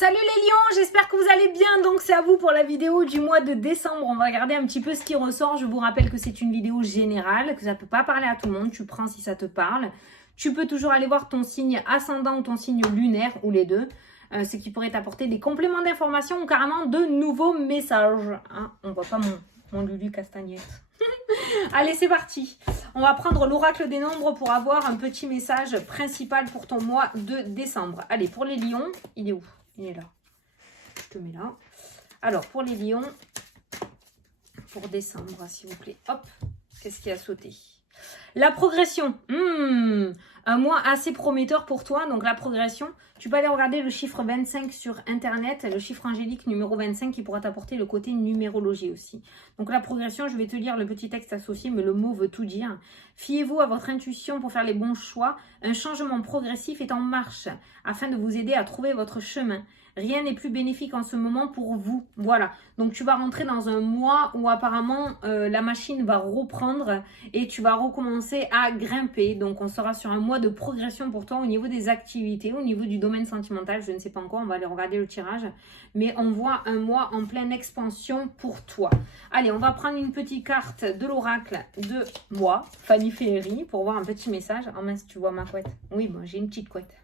Salut les lions, j'espère que vous allez bien. Donc c'est à vous pour la vidéo du mois de décembre. On va regarder un petit peu ce qui ressort. Je vous rappelle que c'est une vidéo générale, que ça ne peut pas parler à tout le monde. Tu prends si ça te parle. Tu peux toujours aller voir ton signe ascendant ou ton signe lunaire, ou les deux. Ce qui pourrait t'apporter des compléments d'information ou carrément de nouveaux messages. Hein, on voit pas mon Lulu Castagnette. Allez, c'est parti. On va prendre l'oracle des nombres pour avoir un petit message principal pour ton mois de décembre. Allez, pour les lions, il est où? Il est là. Je te mets là. Alors, pour les lions, pour décembre, s'il vous plaît. Hop, qu'est-ce qui a sauté? La progression. Un mois assez prometteur pour toi. Donc, la progression, tu peux aller regarder le chiffre 25 sur Internet, le chiffre angélique numéro 25 qui pourra t'apporter le côté numérologie aussi. Donc, la progression, je vais te lire le petit texte associé, mais le mot veut tout dire. Fiez-vous à votre intuition pour faire les bons choix. Un changement progressif est en marche afin de vous aider à trouver votre chemin. Rien n'est plus bénéfique en ce moment pour vous. Voilà. Donc, tu vas rentrer dans un mois où apparemment la machine va reprendre et tu vas recommencer à grimper. Donc, on sera sur un mois de progression pour toi au niveau des activités, au niveau du domaine sentimental. Je ne sais pas encore. On va aller regarder le tirage. Mais on voit un mois en pleine expansion pour toi. Allez, on va prendre une petite carte de l'oracle de moi, Fanny Ferry, pour voir un petit message. Oh mince, tu vois ma couette. Oui, bon, j'ai une petite couette.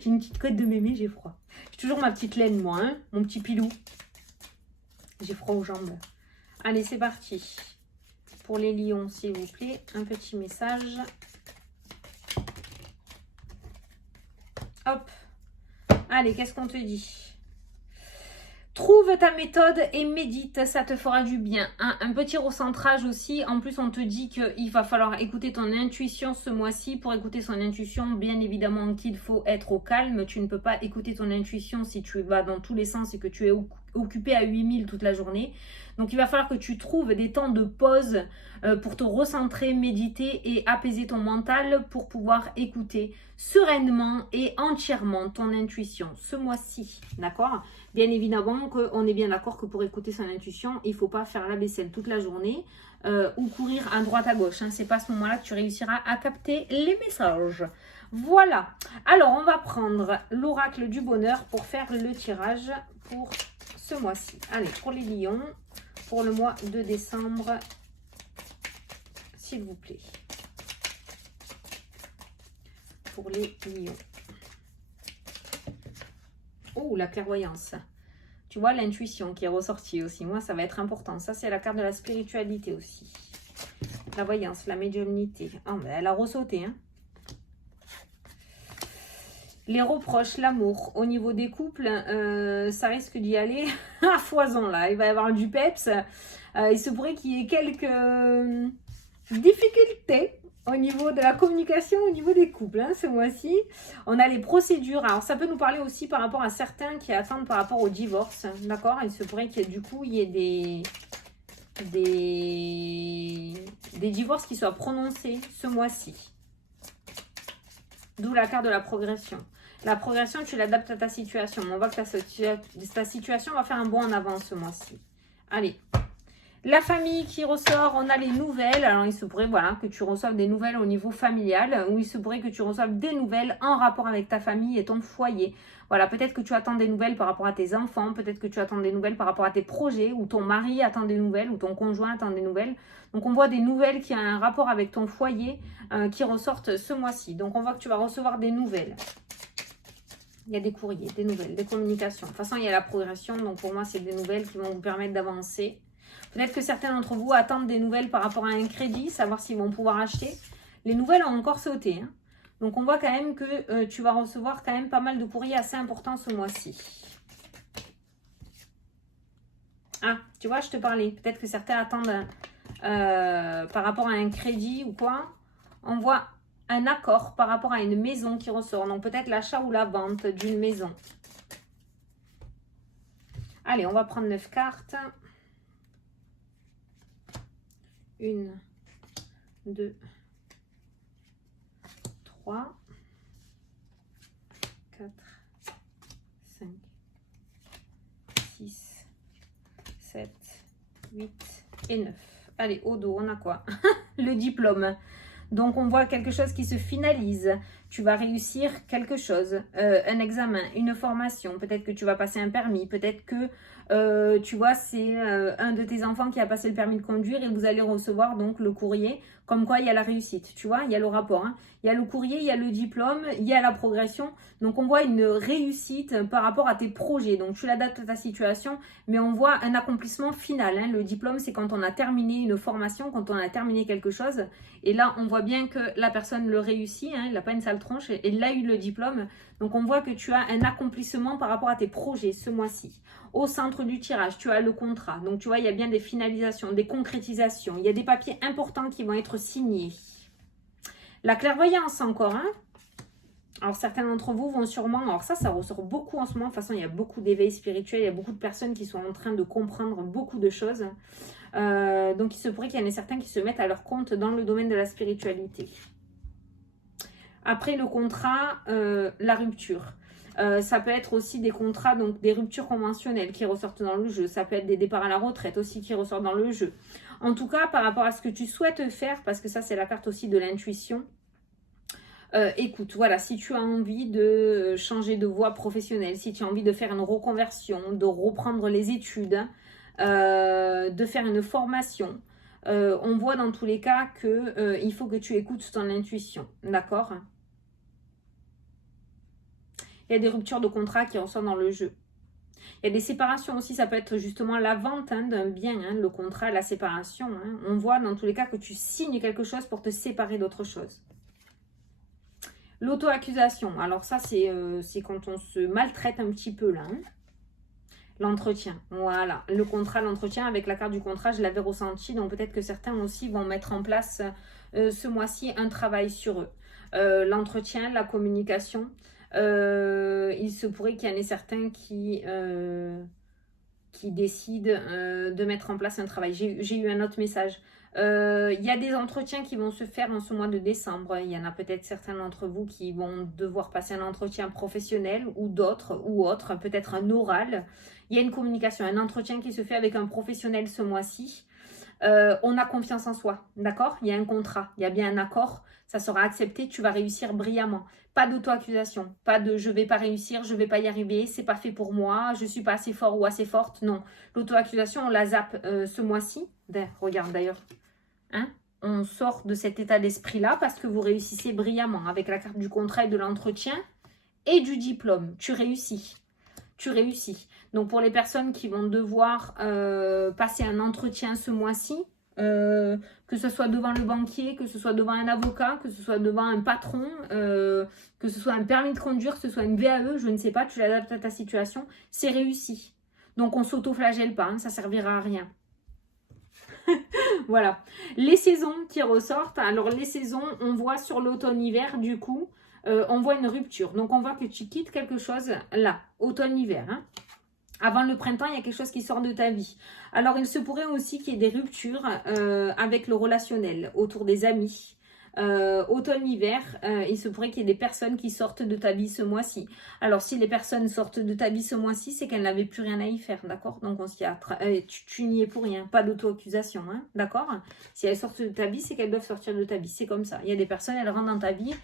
J'ai une petite couette de mémé, j'ai froid. J'ai toujours ma petite laine, moi, hein, mon petit pilou. J'ai froid aux jambes. Allez, c'est parti. Pour les lions, s'il vous plaît, un petit message. Hop. Allez, qu'est-ce qu'on te dit? Trouve ta méthode et médite, ça te fera du bien. Hein, un petit recentrage aussi. En plus, on te dit qu'il va falloir écouter ton intuition ce mois-ci. Pour écouter son intuition, bien évidemment qu'il faut être au calme. Tu ne peux pas écouter ton intuition si tu vas dans tous les sens et que tu es occupé à 8000 toute la journée. Donc, il va falloir que tu trouves des temps de pause pour te recentrer, méditer et apaiser ton mental pour pouvoir écouter sereinement et entièrement ton intuition ce mois-ci. D'accord? Bien évidemment qu'on est bien d'accord que pour écouter son intuition, il ne faut pas faire la vaisselle toute la journée ou courir à droite à gauche. Hein. Ce n'est pas à ce moment-là que tu réussiras à capter les messages. Voilà. Alors, on va prendre l'oracle du bonheur pour faire le tirage pour ce mois-ci. Allez, pour les lions, pour le mois de décembre, s'il vous plaît. Pour les lions. Oh, la clairvoyance. Tu vois, l'intuition qui est ressortie aussi. Moi, ça va être important. Ça, c'est la carte de la spiritualité aussi. La voyance, la médiumnité. Oh, ben, elle a ressauté. Hein. Les reproches, l'amour. Au niveau des couples, ça risque d'y aller à foison, là. Il va y avoir du peps. Il se pourrait qu'il y ait quelques difficultés au niveau de la communication, au niveau des couples, hein, ce mois-ci. On a les procédures. Alors, ça peut nous parler aussi par rapport à certains qui attendent par rapport au divorce. D'accord? Il se pourrait qu'il y ait, du coup, il y ait des divorces qui soient prononcés ce mois-ci. D'où la carte de la progression. La progression, tu l'adaptes à ta situation. On voit que ta situation va faire un bond en avant ce mois-ci. Allez. La famille qui ressort, on a les nouvelles. Alors, il se pourrait que tu reçoives des nouvelles au niveau familial ou il se pourrait que tu reçoives des nouvelles en rapport avec ta famille et ton foyer. Voilà, peut-être que tu attends des nouvelles par rapport à tes enfants, peut-être que tu attends des nouvelles par rapport à tes projets ou ton mari attend des nouvelles ou ton conjoint attend des nouvelles. Donc, on voit des nouvelles qui ont un rapport avec ton foyer qui ressortent ce mois-ci. Donc, on voit que tu vas recevoir des nouvelles. Il y a des courriers, des nouvelles, des communications. De toute façon, il y a la progression. Donc, pour moi, c'est des nouvelles qui vont vous permettre d'avancer. Peut-être que certains d'entre vous attendent des nouvelles par rapport à un crédit, savoir s'ils vont pouvoir acheter. Les nouvelles ont encore sauté. Hein. Donc, on voit quand même que tu vas recevoir quand même pas mal de courriers assez importants ce mois-ci. Ah, tu vois, je te parlais. Peut-être que certains attendent par rapport à un crédit ou quoi. On voit un accord par rapport à une maison qui ressort. Donc, peut-être l'achat ou la vente d'une maison. Allez, on va prendre 9 cartes. 1, 2, 3, 4, 5, 6, 7, 8 et 9. Allez, au dos, on a quoi? Le diplôme. Donc, on voit quelque chose qui se finalise. Tu vas réussir quelque chose, un examen, une formation. Peut-être que tu vas passer un permis. Peut-être que, tu vois, c'est un de tes enfants qui a passé le permis de conduire et vous allez recevoir donc le courrier. Comme quoi, il y a la réussite. Tu vois, il y a le rapport. Hein. Il y a le courrier, il y a le diplôme, il y a la progression. Donc, on voit une réussite par rapport à tes projets. Donc, tu l'adaptes à ta situation, mais on voit un accomplissement final. Hein. Le diplôme, c'est quand on a terminé une formation, quand on a terminé quelque chose. Et là, on voit bien que la personne le réussit. Hein. Il n'a pas une sale tronche et il a eu le diplôme. Donc, on voit que tu as un accomplissement par rapport à tes projets ce mois-ci. Au centre du tirage, tu as le contrat. Donc, tu vois, il y a bien des finalisations, des concrétisations. Il y a des papiers importants qui vont être signés. La clairvoyance encore, hein. Alors, certains d'entre vous vont sûrement... Alors ça ressort beaucoup en ce moment. De toute façon, il y a beaucoup d'éveil spirituel. Il y a beaucoup de personnes qui sont en train de comprendre beaucoup de choses. Donc, il se pourrait qu'il y en ait certains qui se mettent à leur compte dans le domaine de la spiritualité. Après le contrat, la rupture. Ça peut être aussi des contrats, donc des ruptures conventionnelles qui ressortent dans le jeu. Ça peut être des départs à la retraite aussi qui ressortent dans le jeu. En tout cas, par rapport à ce que tu souhaites faire, parce que ça, c'est la carte aussi de l'intuition. Écoute, voilà, si tu as envie de changer de voie professionnelle, si tu as envie de faire une reconversion, de reprendre les études, de faire une formation, on voit dans tous les cas que il faut que tu écoutes ton intuition, d'accord? Il y a des ruptures de contrat qui ressortent dans le jeu. Il y a des séparations aussi, ça peut être justement la vente hein, d'un bien, hein, le contrat, la séparation. Hein. On voit dans tous les cas que tu signes quelque chose pour te séparer d'autre chose. L'auto-accusation, alors ça c'est quand on se maltraite un petit peu là. Hein. L'entretien, voilà. Le contrat, l'entretien, avec la carte du contrat, je l'avais ressenti. Donc peut-être que certains aussi vont mettre en place ce mois-ci un travail sur eux. L'entretien, la communication. Il se pourrait qu'il y en ait certains qui décident de mettre en place un travail. J'ai eu un autre message. Il y a des entretiens qui vont se faire en ce mois de décembre. Il y en a peut-être certains d'entre vous qui vont devoir passer un entretien professionnel ou d'autres ou autre, peut-être un oral. Il y a une communication, un entretien qui se fait avec un professionnel ce mois-ci. On a confiance en soi, d'accord? Il y a un contrat, il y a bien un accord, ça sera accepté, tu vas réussir brillamment. Pas d'auto-accusation, pas de je vais pas réussir, je vais pas y arriver, c'est pas fait pour moi, je suis pas assez fort ou assez forte. Non, l'auto-accusation, on la zappe ce mois-ci. Regarde d'ailleurs, hein? On sort de cet état d'esprit-là parce que vous réussissez brillamment avec la carte du contrat et de l'entretien et du diplôme. Tu réussis. Tu réussis. Donc, pour les personnes qui vont devoir passer un entretien ce mois-ci, que ce soit devant le banquier, que ce soit devant un avocat, que ce soit devant un patron, que ce soit un permis de conduire, que ce soit une VAE, je ne sais pas, tu l'adaptes à ta situation, c'est réussi. Donc, on ne s'auto-flagelle pas, hein, ça ne servira à rien. Voilà. Les saisons qui ressortent. Alors, les saisons, on voit sur l'automne-hiver, du coup, on voit une rupture. Donc, on voit que tu quittes quelque chose là, automne-hiver. Hein. Avant le printemps, il y a quelque chose qui sort de ta vie. Alors, il se pourrait aussi qu'il y ait des ruptures avec le relationnel, autour des amis. Automne-hiver, il se pourrait qu'il y ait des personnes qui sortent de ta vie ce mois-ci. Alors, si les personnes sortent de ta vie ce mois-ci, c'est qu'elles n'avaient plus rien à y faire, d'accord? Donc, tu n'y es pour rien, pas d'auto-accusation, hein, d'accord? Si elles sortent de ta vie, c'est qu'elles doivent sortir de ta vie, c'est comme ça. Il y a des personnes, elles rentrent dans ta vie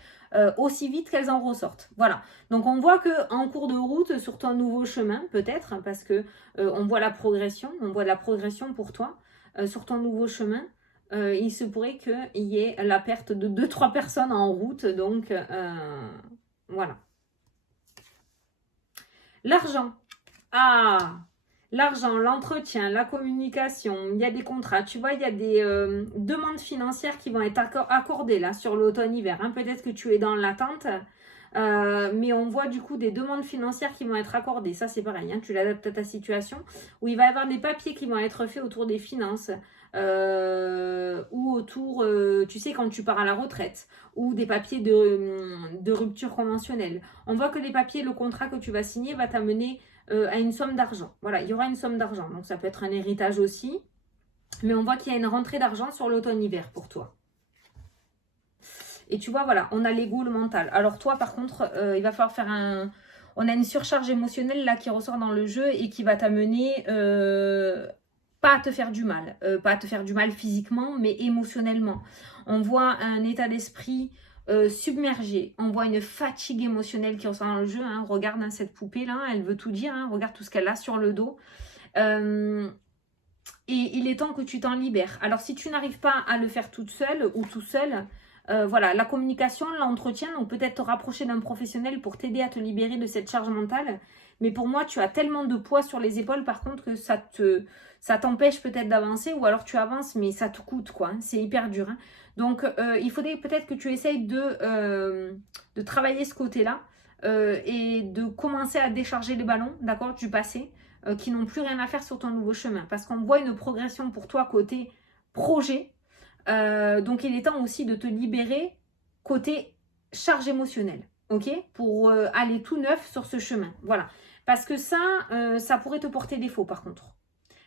aussi vite qu'elles en ressortent, voilà. Donc, on voit qu'en cours de route, sur ton nouveau chemin, peut-être, parce que on voit la progression pour toi, sur ton nouveau chemin, il se pourrait qu'il y ait la perte de 2-3 personnes en route. Donc, voilà. L'argent. Ah, l'argent, l'entretien, la communication, il y a des contrats. Tu vois, il y a des demandes financières qui vont être accordées là sur l'automne-hiver. Hein. Peut-être que tu es dans l'attente. Mais on voit du coup des demandes financières qui vont être accordées. Ça, c'est pareil. Hein. Tu l'adaptes à ta situation. Où il va y avoir des papiers qui vont être faits autour des finances. Ou autour, tu sais, quand tu pars à la retraite, ou des papiers de rupture conventionnelle. On voit que les papiers, le contrat que tu vas signer va t'amener à une somme d'argent. Voilà, il y aura une somme d'argent. Donc, ça peut être un héritage aussi. Mais on voit qu'il y a une rentrée d'argent sur l'automne-hiver pour toi. Et tu vois, voilà, on a l'ego, le mental. Alors, toi, par contre, il va falloir faire un... On a une surcharge émotionnelle là qui ressort dans le jeu et qui va t'amener... pas à te faire du mal, pas à te faire du mal physiquement, mais émotionnellement. On voit un état d'esprit submergé. On voit une fatigue émotionnelle qui ressort dans le jeu. Hein. Regarde hein, cette poupée-là, elle veut tout dire. Hein. Regarde tout ce qu'elle a sur le dos. Et il est temps que tu t'en libères. Alors, si tu n'arrives pas à le faire toute seule ou tout seul, voilà, la communication, l'entretien, donc peut-être te rapprocher d'un professionnel pour t'aider à te libérer de cette charge mentale. Mais pour moi, tu as tellement de poids sur les épaules, par contre, que ça t'empêche peut-être d'avancer, ou alors tu avances, mais ça te coûte, quoi. Hein, c'est hyper dur. Hein. Donc, il faudrait peut-être que tu essayes de travailler ce côté-là et de commencer à décharger les ballons, d'accord, du passé, qui n'ont plus rien à faire sur ton nouveau chemin. Parce qu'on voit une progression pour toi côté projet. Donc, il est temps aussi de te libérer côté charge émotionnelle, ok? Pour aller tout neuf sur ce chemin. Voilà. Parce que ça pourrait te porter défaut, par contre.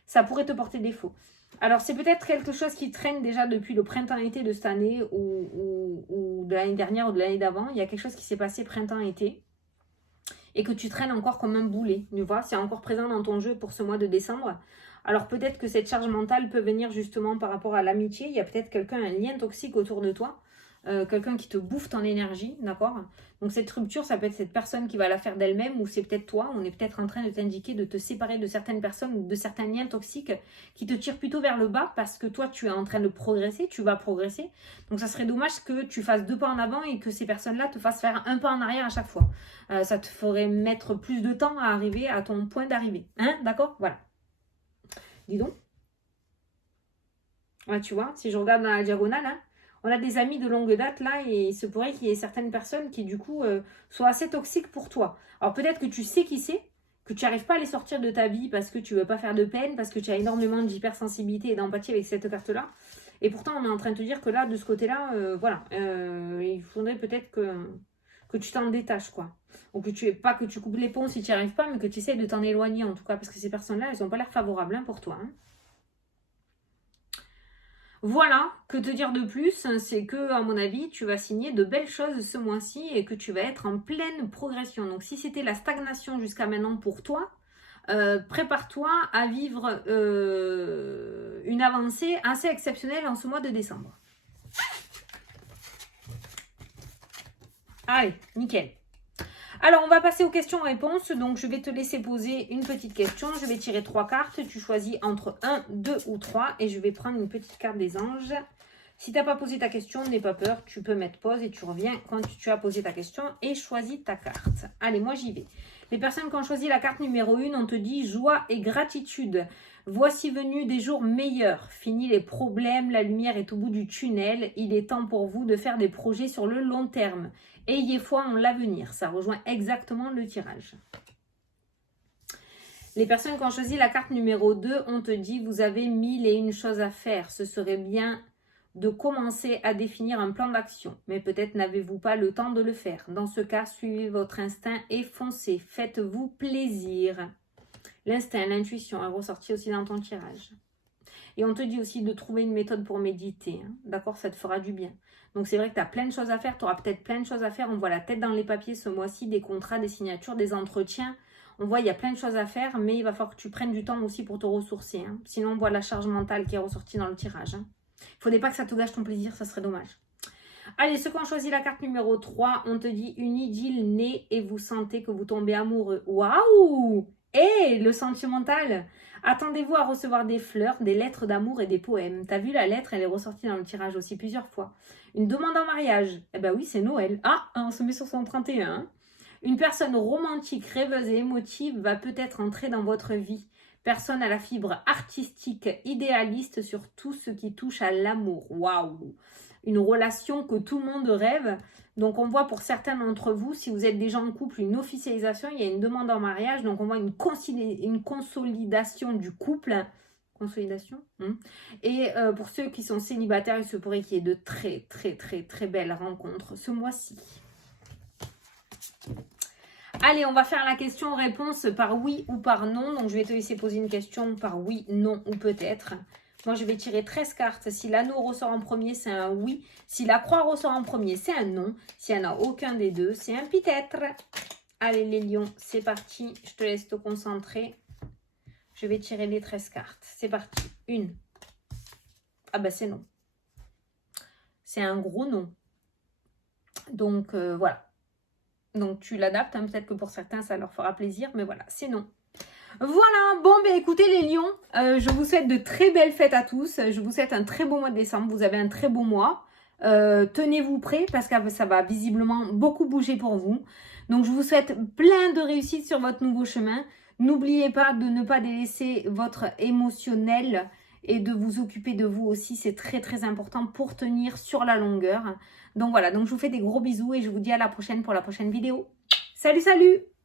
Ça pourrait te porter défaut. Alors, c'est peut-être quelque chose qui traîne déjà depuis le printemps-été de cette année ou de l'année dernière ou de l'année d'avant. Il y a quelque chose qui s'est passé printemps-été et que tu traînes encore comme un boulet. Tu vois, c'est encore présent dans ton jeu pour ce mois de décembre. Alors, peut-être que cette charge mentale peut venir justement par rapport à l'amitié. Il y a peut-être quelqu'un, un lien toxique autour de toi. Quelqu'un qui te bouffe ton énergie, d'accord? Donc cette rupture, ça peut être cette personne qui va la faire d'elle-même ou c'est peut-être toi. On est peut-être en train de t'indiquer de te séparer de certaines personnes ou de certains liens toxiques qui te tirent plutôt vers le bas parce que toi, tu es en train de progresser, tu vas progresser. Donc ça serait dommage que tu fasses 2 pas en avant et que ces personnes-là te fassent faire 1 pas en arrière à chaque fois. Ça te ferait mettre plus de temps à arriver à ton point d'arrivée. Hein? D'accord? Voilà. Dis donc. Ouais, tu vois, si je regarde dans la diagonale, hein, on a des amis de longue date là et il se pourrait qu'il y ait certaines personnes qui du coup soient assez toxiques pour toi. Alors peut-être que tu sais qui c'est, que tu n'arrives pas à les sortir de ta vie parce que tu ne veux pas faire de peine, parce que tu as énormément d'hypersensibilité et d'empathie avec cette carte-là. Et pourtant on est en train de te dire que là, de ce côté-là, voilà, il faudrait peut-être que tu t'en détaches quoi. Ou que pas que tu coupes les ponts si tu n'y arrives pas, mais que tu essaies de t'en éloigner en tout cas, parce que ces personnes-là, elles n'ont pas l'air favorables hein, pour toi. Hein. Voilà, que te dire de plus, c'est que, à mon avis, tu vas signer de belles choses ce mois-ci et que tu vas être en pleine progression. Donc, si c'était la stagnation jusqu'à maintenant pour toi, prépare-toi à vivre une avancée assez exceptionnelle en ce mois de décembre. Allez, nickel. Alors, on va passer aux questions-réponses. Donc, je vais te laisser poser une petite question. Je vais tirer 3 cartes. Tu choisis entre 1, 2 ou 3. Et je vais prendre une petite carte des anges. Si tu n'as pas posé ta question, n'aie pas peur. Tu peux mettre pause et tu reviens quand tu as posé ta question et choisis ta carte. Allez, moi, j'y vais. Les personnes qui ont choisi la carte numéro 1, on te dit joie et gratitude. Voici venu des jours meilleurs. Fini les problèmes, la lumière est au bout du tunnel. Il est temps pour vous de faire des projets sur le long terme. Ayez foi en l'avenir. Ça rejoint exactement le tirage. Les personnes qui ont choisi la carte numéro 2, on te dit vous avez 1001 choses à faire. Ce serait bien de commencer à définir un plan d'action. Mais peut-être n'avez-vous pas le temps de le faire. Dans ce cas, suivez votre instinct et foncez. Faites-vous plaisir. L'instinct, l'intuition est ressorti aussi dans ton tirage. Et on te dit aussi de trouver une méthode pour méditer. Hein. D'accord, ça te fera du bien. Donc c'est vrai que tu as plein de choses à faire. Tu auras peut-être plein de choses à faire. On voit la tête dans les papiers ce mois-ci, des contrats, des signatures, des entretiens. On voit il y a plein de choses à faire, mais il va falloir que tu prennes du temps aussi pour te ressourcer. Hein. Sinon, on voit la charge mentale qui est ressortie dans le tirage. Hein. Il ne faudrait pas que ça te gâche ton plaisir, ça serait dommage. Allez, ceux qui ont choisi la carte numéro 3, on te dit une idylle naît et vous sentez que vous tombez amoureux. Waouh! Et le sentimental. Attendez-vous à recevoir des fleurs, des lettres d'amour et des poèmes. T'as vu la lettre, elle est ressortie dans le tirage aussi plusieurs fois. Une demande en mariage. Eh ben oui, c'est Noël. Ah, on se met sur son 31. Hein. Une personne romantique, rêveuse et émotive va peut-être entrer dans votre vie. Personne à la fibre artistique, idéaliste sur tout ce qui touche à l'amour. Waouh! Une relation que tout le monde rêve. Donc, on voit pour certains d'entre vous, si vous êtes déjà en couple, une officialisation, il y a une demande en mariage. Donc, on voit une consolidation du couple. Consolidation. Et pour ceux qui sont célibataires, il se pourrait qu'il y ait de très, très, très, très belles rencontres ce mois-ci. Allez, on va faire la question-réponse par oui ou par non. Donc, je vais te laisser poser une question par oui, non ou peut-être. Moi, je vais tirer 13 cartes. Si l'anneau ressort en premier, c'est un oui. Si la croix ressort en premier, c'est un non. S'il n'y en a aucun des deux, c'est un peut-être. Allez, les lions, c'est parti. Je te laisse te concentrer. Je vais tirer les 13 cartes. C'est parti. Une. Ah ben, c'est non. C'est un gros non. Donc voilà. Donc tu l'adaptes, hein, peut-être que pour certains ça leur fera plaisir, mais voilà, sinon. Voilà, bon ben écoutez les lions, je vous souhaite de très belles fêtes à tous, je vous souhaite un très beau mois de décembre, vous avez un très beau mois. Tenez-vous prêts parce que ça va visiblement beaucoup bouger pour vous. Donc je vous souhaite plein de réussite sur votre nouveau chemin. N'oubliez pas de ne pas délaisser votre émotionnel et de vous occuper de vous aussi, c'est très très important pour tenir sur la longueur. Donc voilà, donc je vous fais des gros bisous et je vous dis à la prochaine pour la prochaine vidéo. Salut, salut!